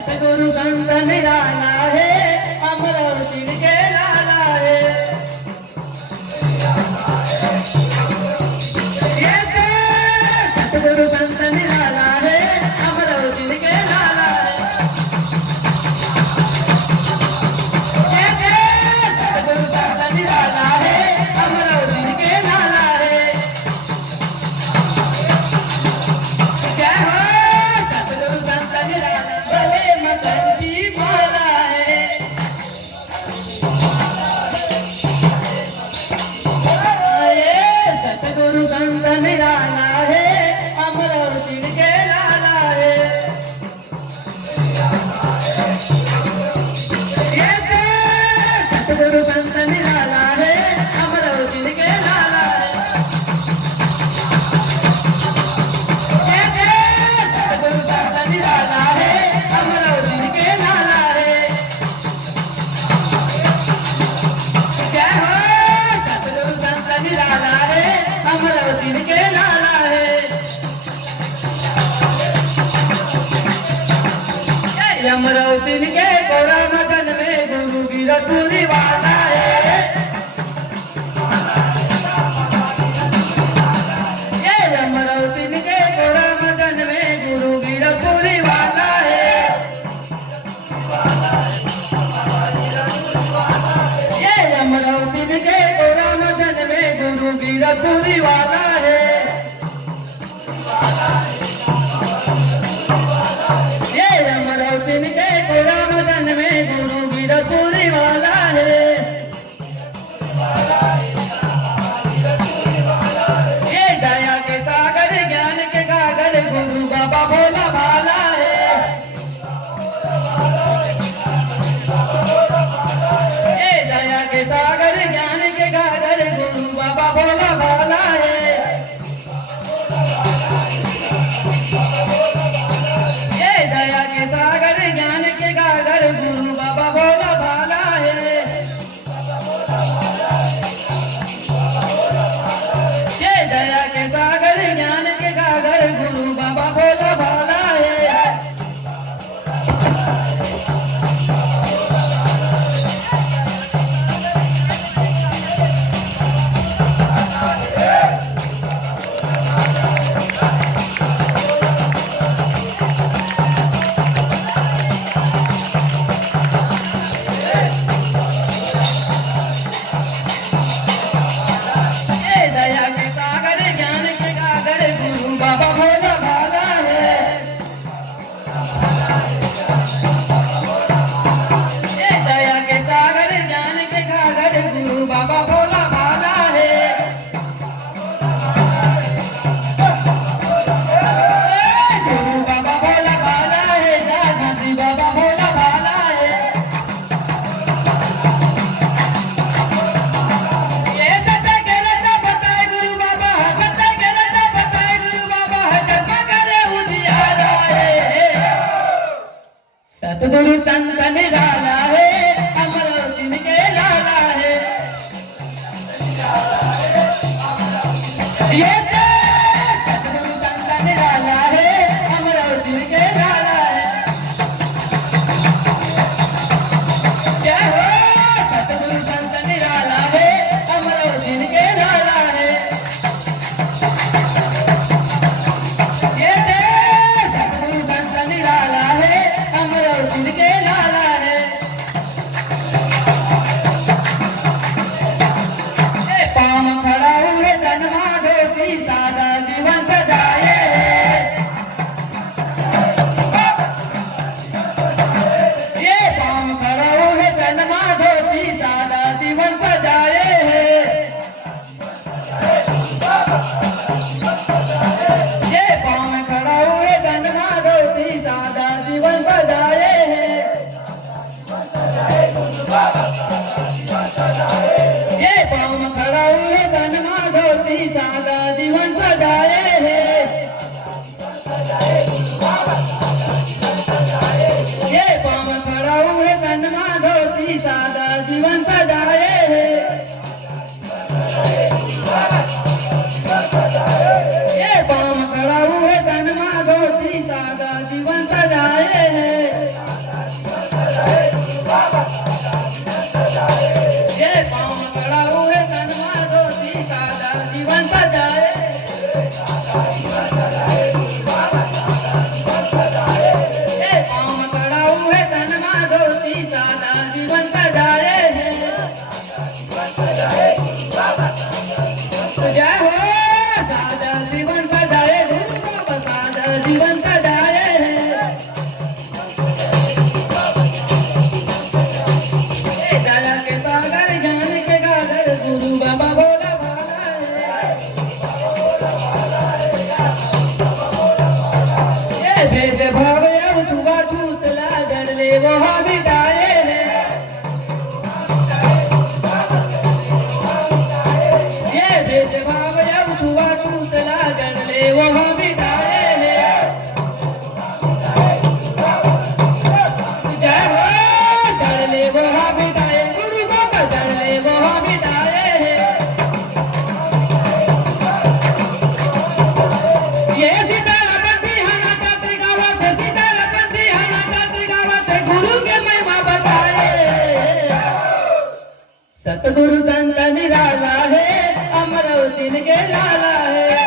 गुरु संत निराला है, अमरावती के लाला है। ये सतगुरु संत निराला है, अमरावती के लाला है। ये सतगुरु संत निराला है, अमरावती के लाला है। जय हो सतगुरु संत निराला, भले मगन की माला है। सतगुरु संत निराला है, अमरावती के लाला है। ये सतगुरु संत निराला है, अमरावती के लाला है। ये सतगुरु संत निराला है, अमरावती के लाला है। जय हो सतगुरु संत निराला है, अमरावती के लाला है। अमरावती के गोरा मगन में गुरु गिरतुरी वाला है। ये अमरावती के गोरा मगन में गुरु गिरतुरी वाला है। ये अमरावती के गोरा मगन में गुरु गिरतुरी वाला है। ये अमरावती के गोरा मगन में गुरु गिरतुरी वाला है। ये दया के सागर ज्ञान के गागर गुरु बाबा भोला भाला है। ये दया के सागर ज्ञान के गागर गुरु बाबा भोला भाला है। ये दया के सागर ज्ञान के गागर गुरु बाबा भोला भाला है। ये दया के सागर ज्ञान के गागर गुरु बाबा भोला भाला है। ये दया के सागर ज्ञान के गागर गुरु बाबा भोला भाला है। ये दया के सागर ज्ञान के गागर गुरु बाबा भोला भाला है। गुरु बाबा भोला भाला है, दादी बाबा भोला भाला है। ये सत्य के रत्न बताए गुरु बाबा, सत्य के रत्न बताए गुरु बाबा, जन्म करे उजियारा है। सतगुरु संत निराला है, अमरावती के लाला है। ये सतगुरु संत निराला है, अमरावती के लाला है। जय हो सतगुरु संत निराला है, अमरावती के लाला है। ये सतगुरु संत निराला है, अमरावती के लाला है। ये पाँव खड़ा हुए तन माधोती सादा जीवन सजाए है। ये पाँव खड़ा हुए तन माधोती सादा जीवन सजाए है। ये पाँव खड़ा हुए तन माधोती सादा जीवन सजाए है। ये पाँव खड़ा हुए तन माधोती सादा जीवन सजाए है। ये पाँव खड़ा हुए तन माधोती सादा जीवन सजाए है। ये पाँव खड़ा हुए तन माधोती सादा जीवन सजाए है। जीवन सजाए हैं। जय हो सादा जीवन सजाए गुरु बाबा सादा जीवन सजाए हैं। दया के सागर ज्ञान के गागर गुरु बाबा बोला भाला है। ये भेद भाव अब छुआ छूतला जड़ ले वहाँ बिताए हैं। ये भेद भाव अब छुआ छूतला जड़ ले वहाँ बिताए हैं। जय हो जड़ ले वहाँ बिताए गुरु बाबा जड़ ले वहाँ बिताए हैं। ये सीतारापति हनाटत गावत सीतारापति हनाटत गावत गुरु के महिमा बताए। सतगुरु संत निराला है अमरवती के लाला है।